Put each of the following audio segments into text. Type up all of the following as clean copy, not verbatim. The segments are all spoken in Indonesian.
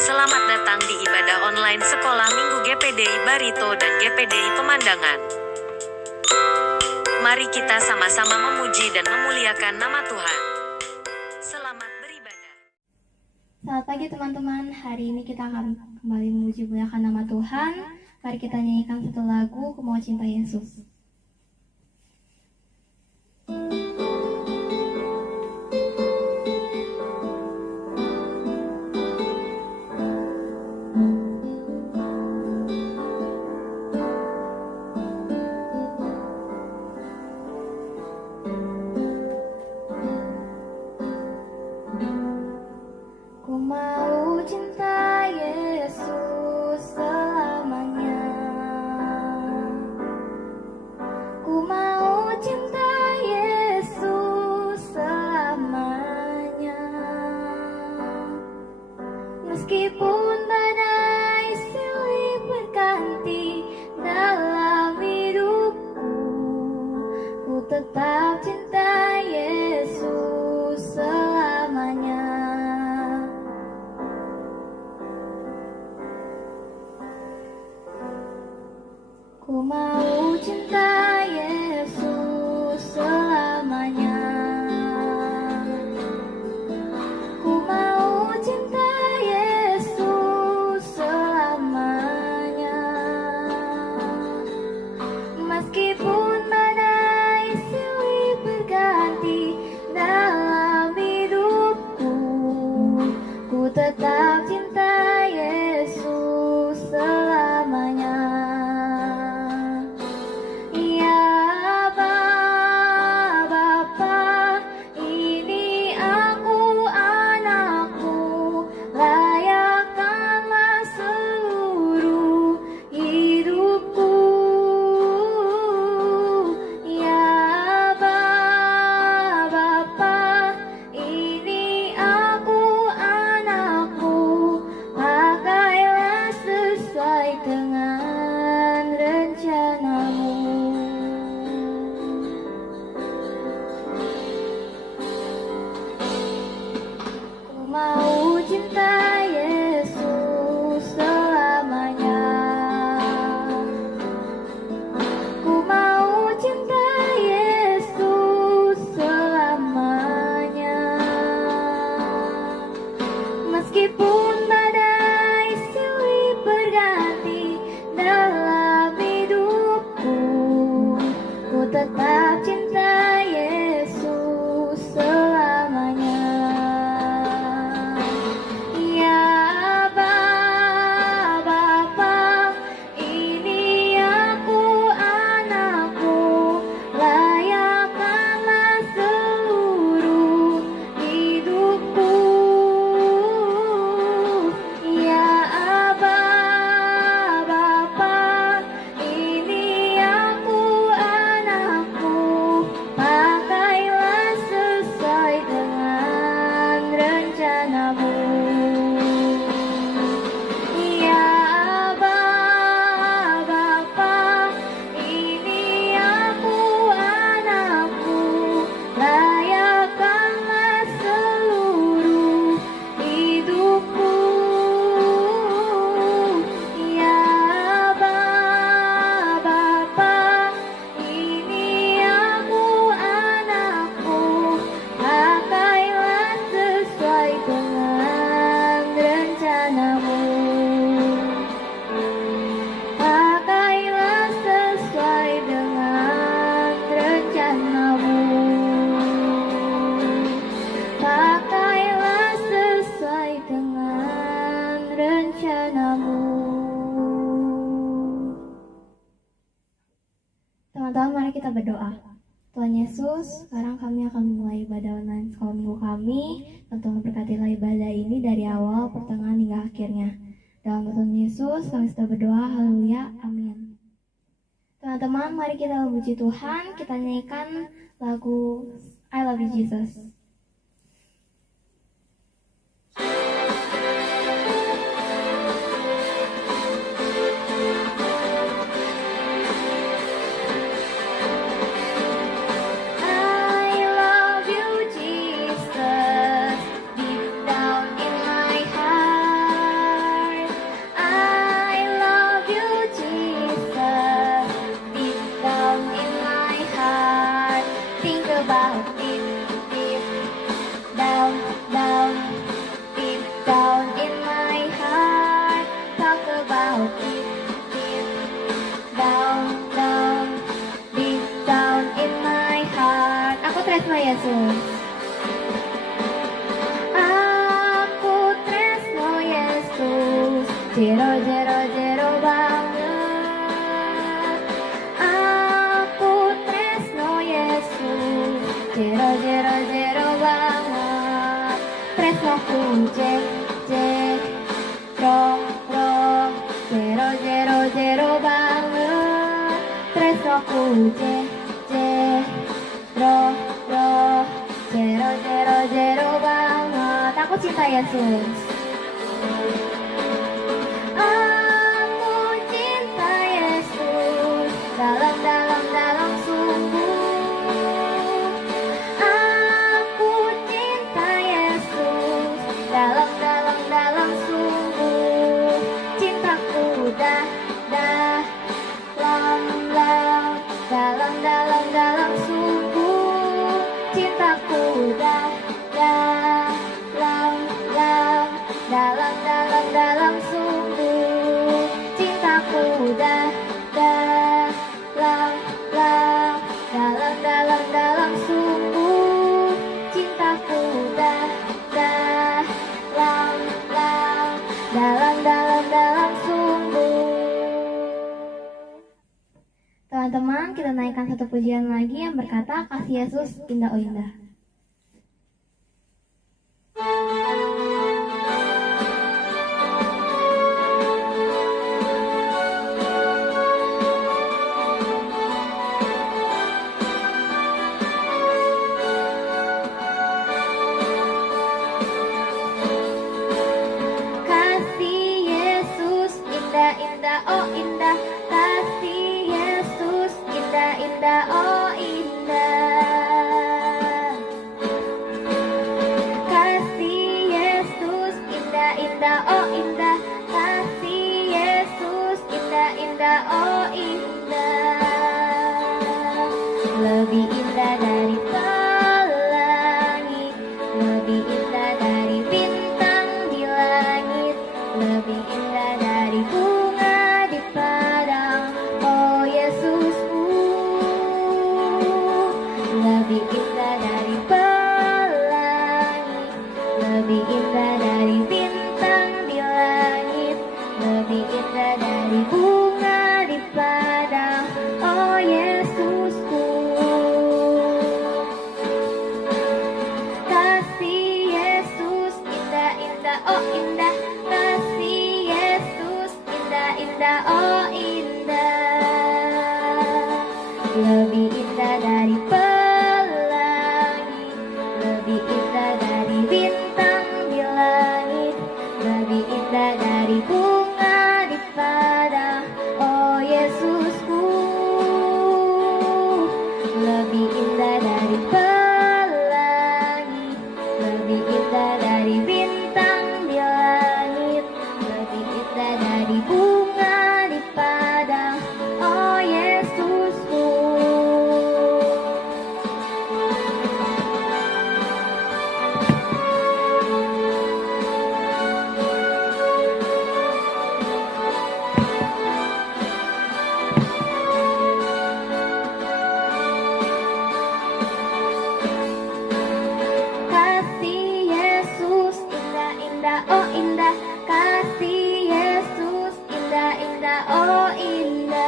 Selamat datang di ibadah online Sekolah Minggu GPDI Barito dan GPDI Pemandangan. Mari kita sama-sama memuji dan memuliakan nama Tuhan. Selamat beribadah. Selamat pagi teman-teman, hari ini kita akan kembali memuji muliakan nama Tuhan. Mari kita nyanyikan satu lagu, Ku Mau Cinta Yesus. Ku mau cinta Yesus selamanya. Ku mau cinta Yesus selamanya. Meskipun badai silih berganti dalam hidupku, ku tetap cinta Yesus selamanya. Ku mau cinta Yesus selamanya. Ku mau cinta Yesus selamanya. Meskipun badai silih berganti dalam hidupku, ku tetap cinta Yesus selamanya. Mau cinta Yesus selamanya. Ku mau cinta Yesus selamanya. Meskipun badai silih berganti dalam hidupku, ku tetap cinta Yesus selamanya. Teman-teman, mari kita berdoa. Tuhan Yesus, sekarang kami akan memulai ibadah online sekolah minggu kami. Dan Tuhan berkatilah ibadah ini dari awal, pertengahan hingga akhirnya. Dalam nama Tuhan Yesus, kami sudah berdoa. Haleluya. Amin. Teman-teman, mari kita memuji Tuhan. Kita nyanyikan lagu I Love You Jesus. I love you, Jesus, deep down in my heart. out, deep, deep down, down, deep down in my heart. Aku tresno Yesus. Aku tresno Yesus. Jero jero jero banget. Aku tresno Yesus. Jero jero jero banget. Tresnoku jek jek ro ro. Jero jero jero banget. Tresnoku jek jek ro ro. Jero jero jero banget. Aku cinta Yesus. Aku cinta Yesus dalam dalam dalam sungguh. Aku cinta Yesus dalam dalam dalam sungguh. Cintaku dah dalam dalam dalam dalam sungguh. Cintaku dah dalam dalam dalam dalam sungguh. Cintaku dah dalam dalam dalam dalam sungguh. Cintaku dah dalam dalam dalam dalam sungguh. Teman-teman, kita naikkan satu pujian lagi yang berkata, kasih Yesus indah oh indah. Kasih Yesus indah indah oh indah. Kasih Yesus indah indah oh indah. Kasih Yesus indah indah oh indah. Kasih Yesus indah indah oh indah. Lebih indah dari pelangi, lebih indah dari bintang di langit, lebih indah dari bunga di padang. Oh Yesusku, lebih indah dari pelangi, lebih indah dari bintang di langit, lebih indah dari bunga di padang. Oh Yesusku, kasih Yesus indah indah oh indah. Kasih Yesus indah indah oh indah. Lebih indah dari pelangi, lebih indah dari bintang di langit, lebih indah dari bunga di padang. Oh Yesusku, lebih indah dari pelangi, lebih indah dari bintang di langit, lebih indah dari bunga di padang. Oh Yesusku. Kasih Yesus indah indah oh indah. Kasih Yesus indah indah oh indah.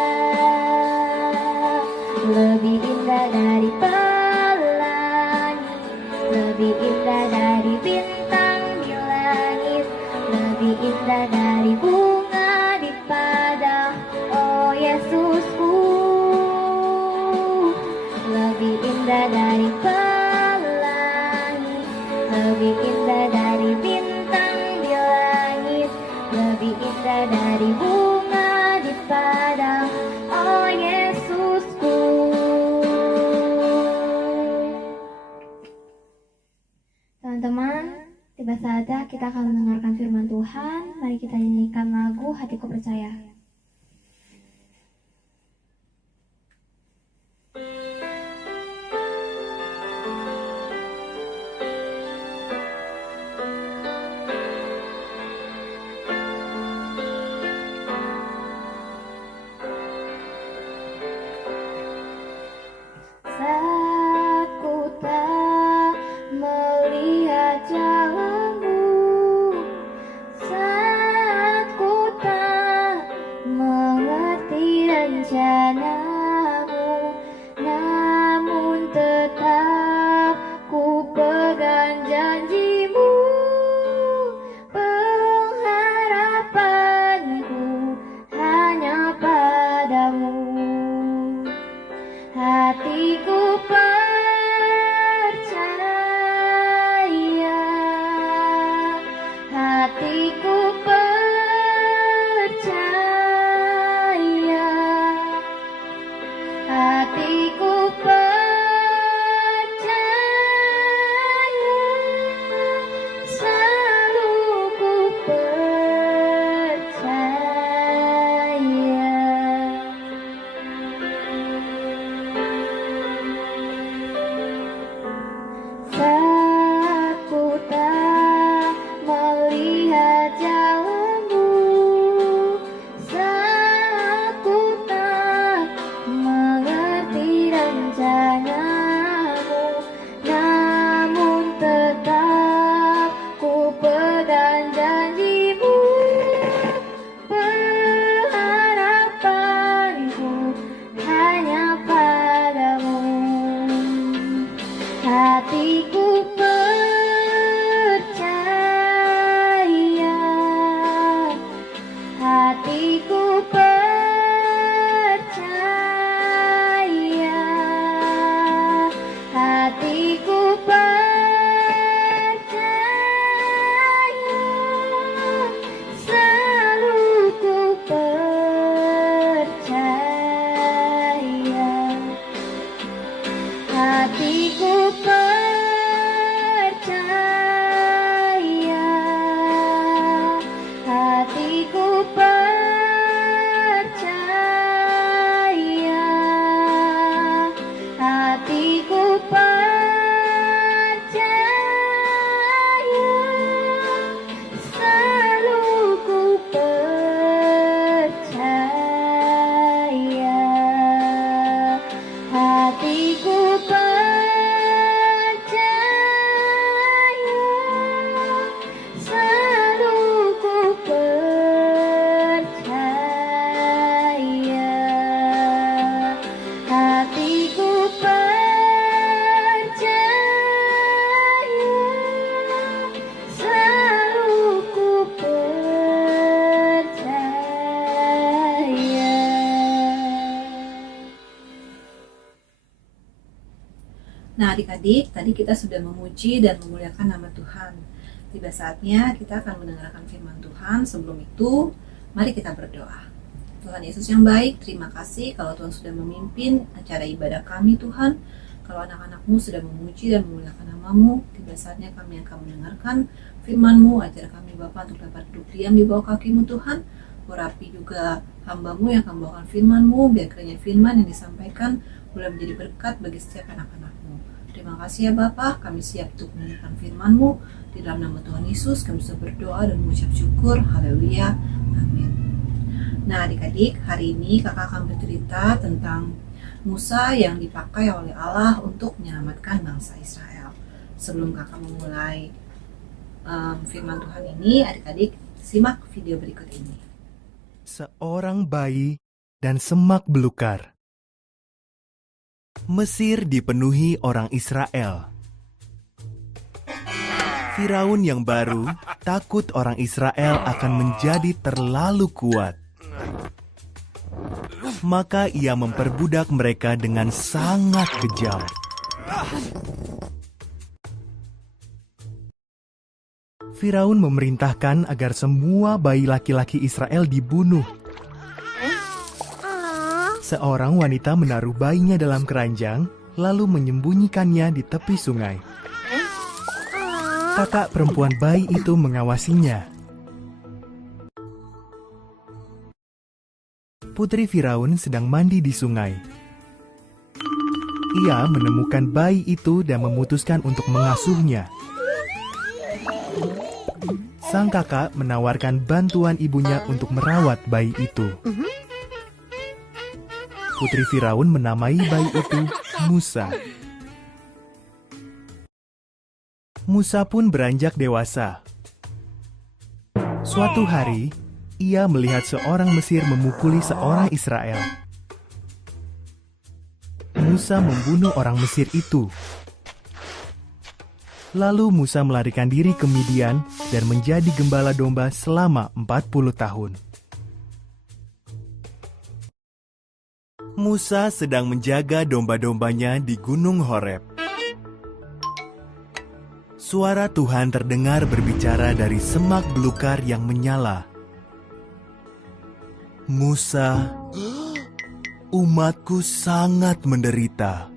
Lebih indah dari pelangi, lebih indah dari bintang di langit, lebih indah dari bunga di padang. Oh Yesusku, lebih indah dari pelangi, lebih indah dari bintang di langit, lebih indah dari bunga di padang. Oh Yesusku. Teman-teman, tiba saatnya kita akan mendengarkan firman Tuhan. Mari kita nyanyikan lagu Hatiku Percaya. Nah adik-adik, tadi kita sudah memuji dan memuliakan nama Tuhan. Tiba saatnya kita akan mendengarkan firman Tuhan. Sebelum itu, mari kita berdoa. Tuhan Yesus yang baik, terima kasih kalau Tuhan sudah memimpin acara ibadah kami Tuhan. Kalau anak-anak-Mu sudah memuji dan memuliakan nama-Mu, tiba saatnya kami akan mendengarkan firman-Mu. Ajar kami Bapa untuk dapat duduk diam di bawah kaki-Mu Tuhan. Urapi juga hamba-Mu yang akan membawakan firman-Mu, biar kiranya firman yang disampaikan boleh menjadi berkat bagi setiap anak-anak-Mu. Terima kasih ya Bapa, kami siap untuk mendengarkan firman-Mu. Di dalam nama Tuhan Yesus kami bisa berdoa dan mengucap syukur. Haleluya, amin. Nah adik-adik, hari ini kakak akan bercerita tentang Musa yang dipakai oleh Allah untuk menyelamatkan bangsa Israel. Sebelum kakak memulai firman Tuhan ini, adik-adik simak video berikut ini. Seorang bayi dan semak belukar. Mesir dipenuhi orang Israel. Firaun yang baru takut orang Israel akan menjadi terlalu kuat. Maka ia memperbudak mereka dengan sangat kejam. Firaun memerintahkan agar semua bayi laki-laki Israel dibunuh. Seorang wanita menaruh bayinya dalam keranjang, lalu menyembunyikannya di tepi sungai. Kakak perempuan bayi itu mengawasinya. Putri Firaun sedang mandi di sungai. Ia menemukan bayi itu dan memutuskan untuk mengasuhnya. Sang kakak menawarkan bantuan ibunya untuk merawat bayi itu. Putri Firaun menamai bayi itu Musa. Musa pun beranjak dewasa. Suatu hari, ia melihat seorang Mesir memukuli seorang Israel. Musa membunuh orang Mesir itu. Lalu Musa melarikan diri ke Midian dan menjadi gembala domba selama 40 tahun. Musa sedang menjaga domba-dombanya di Gunung Horeb. Suara Tuhan terdengar berbicara dari semak belukar yang menyala. Musa, umatku sangat menderita.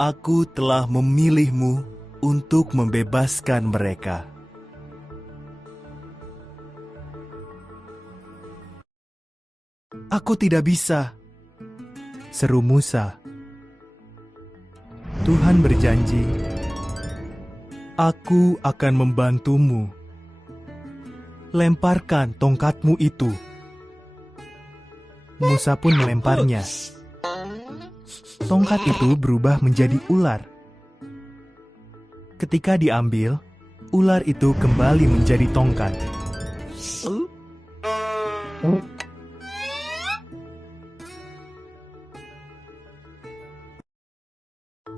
Aku telah memilihmu untuk membebaskan mereka. Aku tidak bisa, seru Musa. Tuhan berjanji, aku akan membantumu. Lemparkan tongkatmu itu. Musa pun melemparnya. Tongkat itu berubah menjadi ular. Ketika diambil, ular itu kembali menjadi tongkat.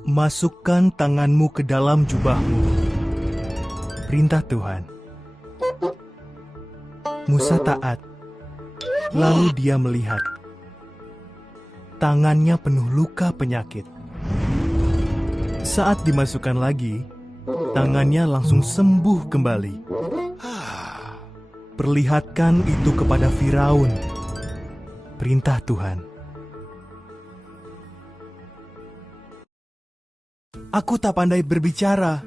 Masukkan tanganmu ke dalam jubahmu, perintah Tuhan. Musa taat. Lalu dia melihat. Tangannya penuh luka penyakit. Saat dimasukkan lagi, tangannya langsung sembuh kembali. Perlihatkan itu kepada Firaun, perintah Tuhan. Aku tak pandai berbicara,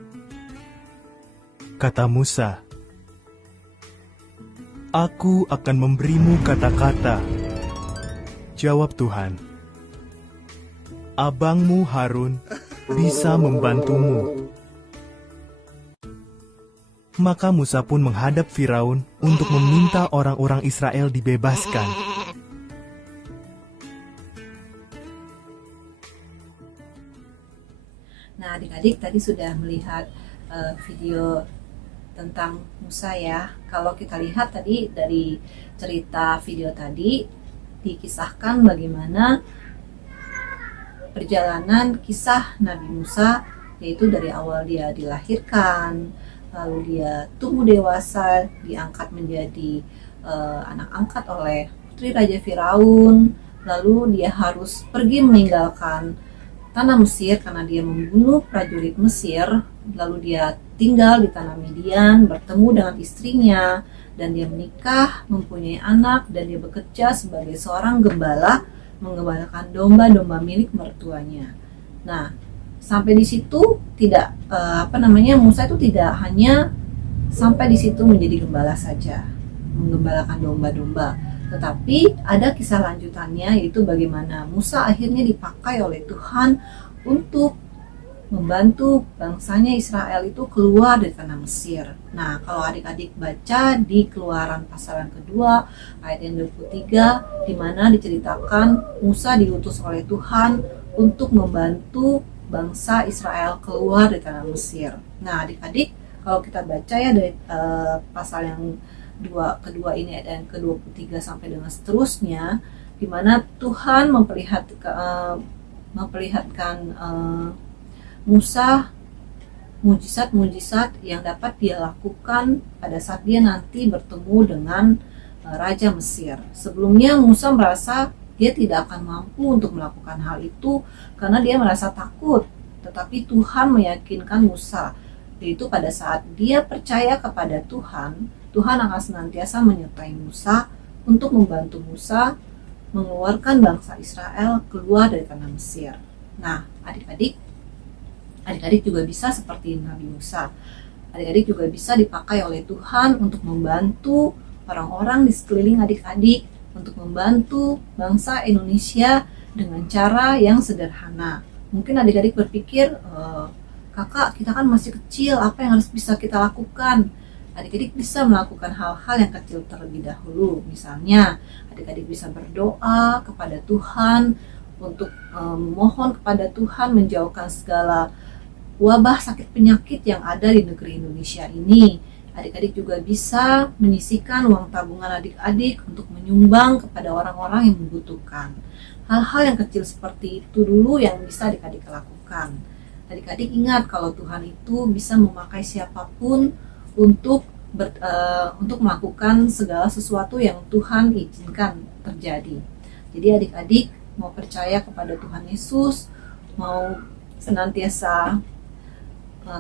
kata Musa. Aku akan memberimu kata-kata, jawab Tuhan. Abangmu Harun bisa membantumu. Maka Musa pun menghadap Firaun untuk meminta orang-orang Israel dibebaskan. Nah adik-adik tadi sudah melihat video tentang Musa ya. Kalau kita lihat tadi dari cerita video tadi, dikisahkan bagaimana perjalanan kisah Nabi Musa, yaitu dari awal dia dilahirkan, lalu dia tumbuh dewasa, diangkat menjadi anak angkat oleh putri Raja Firaun, lalu dia harus pergi meninggalkan tanah Mesir karena dia membunuh prajurit Mesir, lalu dia tinggal di tanah Midian, bertemu dengan istrinya, dan dia menikah, mempunyai anak, dan dia bekerja sebagai seorang gembala, mengembalakan domba-domba milik mertuanya. Nah, sampai di situ tidak Musa itu tidak hanya sampai di situ menjadi gembala saja, menggembalakan domba-domba, tetapi ada kisah lanjutannya, yaitu bagaimana Musa akhirnya dipakai oleh Tuhan untuk membantu bangsanya Israel itu keluar dari tanah Mesir. Nah, kalau adik-adik baca di Keluaran pasal yang kedua ayat yang 23, di mana diceritakan Musa diutus oleh Tuhan untuk membantu bangsa Israel keluar dari tanah Mesir. Nah, adik-adik, kalau kita baca ya dari pasal yang kedua ini ayat yang ke-23 sampai dengan seterusnya, di mana Tuhan memperlihatkan Musa mujizat-mujizat yang dapat dia lakukan pada saat dia nanti bertemu dengan Raja Mesir. Sebelumnya Musa merasa dia tidak akan mampu untuk melakukan hal itu karena dia merasa takut. Tetapi Tuhan meyakinkan Musa, yaitu pada saat dia percaya kepada Tuhan, Tuhan akan senantiasa menyertai Musa untuk membantu Musa mengeluarkan bangsa Israel keluar dari tanah Mesir. Nah, adik-adik juga bisa seperti Nabi Musa. Adik-adik juga bisa dipakai oleh Tuhan untuk membantu orang-orang di sekeliling adik-adik, untuk membantu bangsa Indonesia dengan cara yang sederhana. Mungkin adik-adik berpikir, kakak, kita kan masih kecil, apa yang harus bisa kita lakukan? Adik-adik bisa melakukan hal-hal yang kecil terlebih dahulu. Misalnya, adik-adik bisa berdoa kepada Tuhan untuk memohon kepada Tuhan menjauhkan segala wabah sakit penyakit yang ada di negeri Indonesia ini. Adik-adik juga bisa menyisihkan uang tabungan adik-adik untuk menyumbang kepada orang-orang yang membutuhkan. Hal-hal yang kecil seperti itu dulu yang bisa adik-adik lakukan. Adik-adik ingat kalau Tuhan itu bisa memakai siapapun untuk melakukan segala sesuatu yang Tuhan izinkan terjadi. Jadi adik-adik mau percaya kepada Tuhan Yesus, mau senantiasa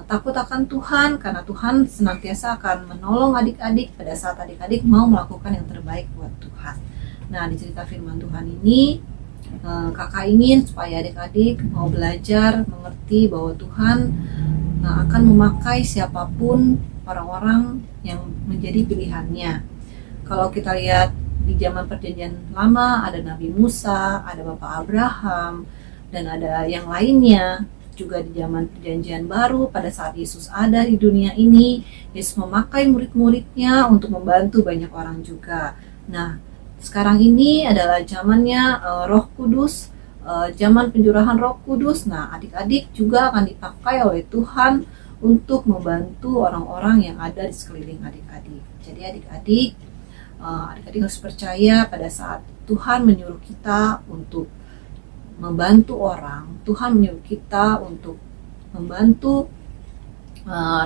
takut akan Tuhan, karena Tuhan senantiasa akan menolong adik-adik pada saat adik-adik mau melakukan yang terbaik buat Tuhan. Nah, di cerita firman Tuhan ini, kakak ingin supaya adik-adik mau belajar mengerti bahwa Tuhan akan memakai siapapun orang-orang yang menjadi pilihannya. Kalau kita lihat di zaman perjanjian lama, ada Nabi Musa, ada Bapak Abraham, dan ada yang lainnya. Juga di zaman perjanjian baru, pada saat Yesus ada di dunia ini, Yesus memakai murid-muridnya untuk membantu banyak orang juga. Nah, sekarang ini adalah zamannya Roh Kudus, zaman pencurahan Roh Kudus. Nah, adik-adik juga akan dipakai oleh Tuhan untuk membantu orang-orang yang ada di sekeliling adik-adik. Jadi adik-adik harus percaya pada saat Tuhan menyuruh kita untuk membantu orang, Tuhan menyuruh kita untuk membantu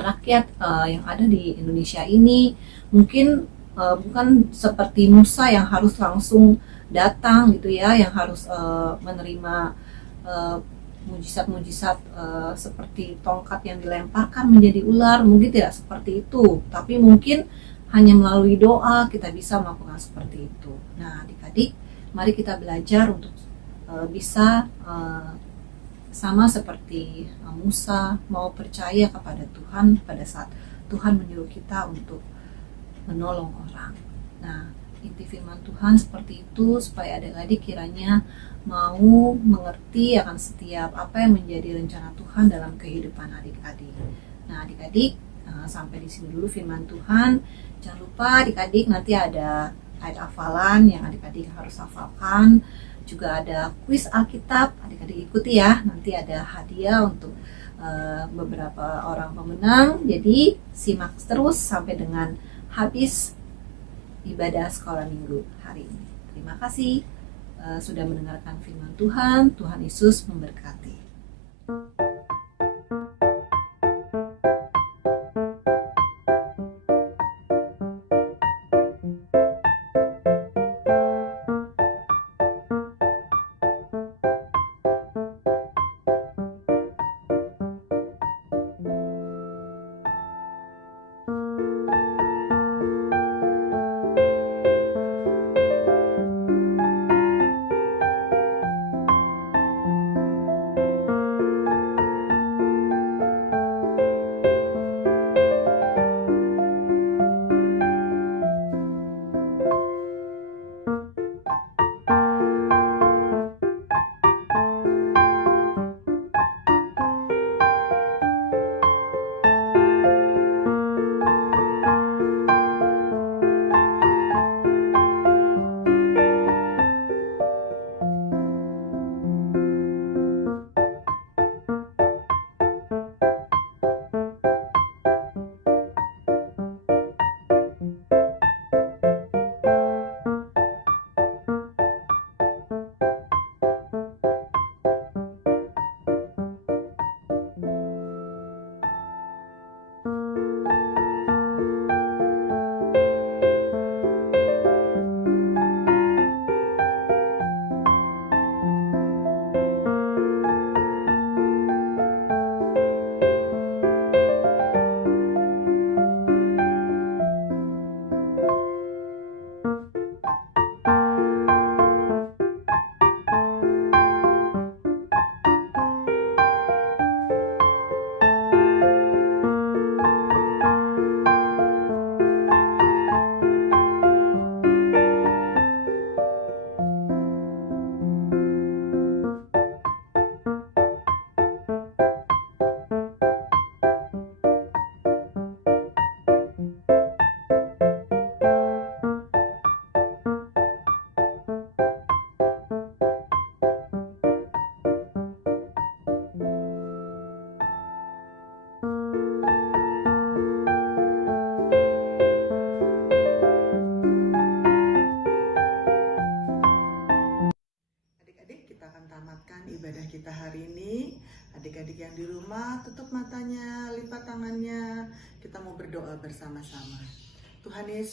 rakyat yang ada di Indonesia ini. Mungkin bukan seperti Musa yang harus langsung datang gitu ya, yang harus menerima mujizat-mujizat seperti tongkat yang dilemparkan menjadi ular. Mungkin tidak seperti itu, tapi mungkin hanya melalui doa kita bisa melakukan seperti itu. Nah, adik-adik, mari kita belajar untuk bisa sama seperti Musa, mau percaya kepada Tuhan pada saat Tuhan menyuruh kita untuk menolong orang. Nah, inti firman Tuhan seperti itu, supaya adik-adik kiranya mau mengerti akan setiap apa yang menjadi rencana Tuhan dalam kehidupan adik-adik. Nah, adik-adik, sampai di sini dulu firman Tuhan. Jangan lupa adik-adik nanti ada ayat hafalan yang adik-adik harus hafalkan. Juga ada kuis Alkitab, adik-adik ikuti ya. Nanti ada hadiah untuk beberapa orang pemenang. Jadi simak terus sampai dengan habis ibadah sekolah minggu hari ini. Terima kasih sudah mendengarkan firman Tuhan. Tuhan Yesus memberkati.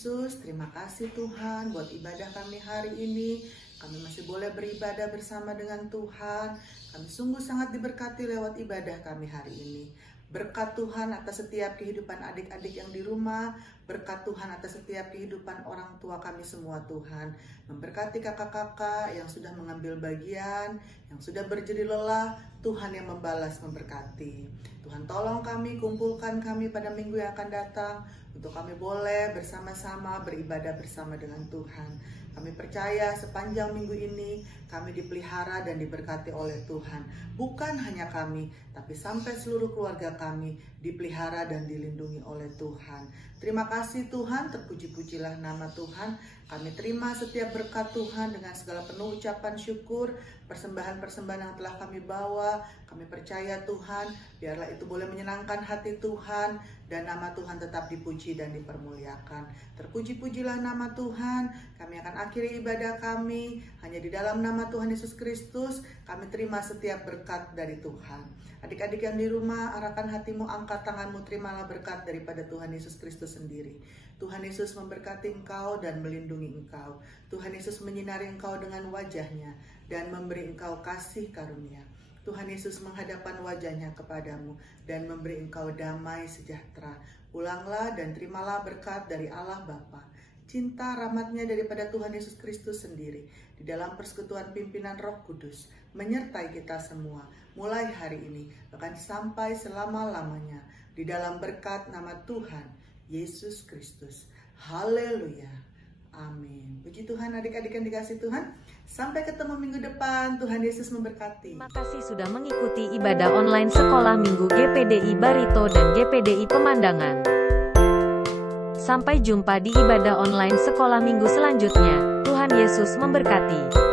Yesus, terima kasih Tuhan buat ibadah kami hari ini. Kami masih boleh beribadah bersama dengan Tuhan. Kami sungguh sangat diberkati lewat ibadah kami hari ini. Berkat Tuhan atas setiap kehidupan adik-adik yang di rumah. Berkat Tuhan atas setiap kehidupan orang tua kami semua Tuhan. Memberkati kakak-kakak yang sudah mengambil bagian, yang sudah berjeri lelah, Tuhan yang membalas memberkati. Tuhan tolong kami, kumpulkan kami pada minggu yang akan datang, untuk kami boleh bersama-sama beribadah bersama dengan Tuhan. Kami percaya sepanjang minggu ini kami dipelihara dan diberkati oleh Tuhan. Bukan hanya kami, tapi sampai seluruh keluarga kami dipelihara dan dilindungi oleh Tuhan. Terima kasih Tuhan, terpuji-pujilah nama Tuhan. Kami terima setiap berkat Tuhan dengan segala penuh ucapan syukur. Persembahan-persembahan yang telah kami bawa, kami percaya Tuhan, biarlah itu boleh menyenangkan hati Tuhan, dan nama Tuhan tetap dipuji dan dipermuliakan. Terpuji-pujilah nama Tuhan. Kami akan akhiri ibadah kami hanya di dalam nama Tuhan Yesus Kristus. Kami terima setiap berkat dari Tuhan. Adik-adik yang di rumah, arahkan hatimu, angkat tanganmu, terimalah berkat daripada Tuhan Yesus Kristus sendiri. Tuhan Yesus memberkati engkau dan melindungi engkau. Tuhan Yesus menyinari engkau dengan wajahnya dan memberi engkau kasih karunia. Tuhan Yesus menghadapkan wajahnya kepadamu dan memberi engkau damai sejahtera. Pulanglah dan terimalah berkat dari Allah Bapa, cinta rahmatnya daripada Tuhan Yesus Kristus sendiri, di dalam persekutuan pimpinan Roh Kudus, menyertai kita semua, mulai hari ini, bahkan sampai selama-lamanya, di dalam berkat nama Tuhan Yesus Kristus. Haleluya. Amin. Puji Tuhan adik-adik yang dikasih Tuhan. Sampai ketemu minggu depan. Tuhan Yesus memberkati. Terima kasih sudah mengikuti ibadah online Sekolah Minggu GPDI Barito dan GPDI Pemandangan. Sampai jumpa di ibadah online Sekolah Minggu selanjutnya. Tuhan Yesus memberkati.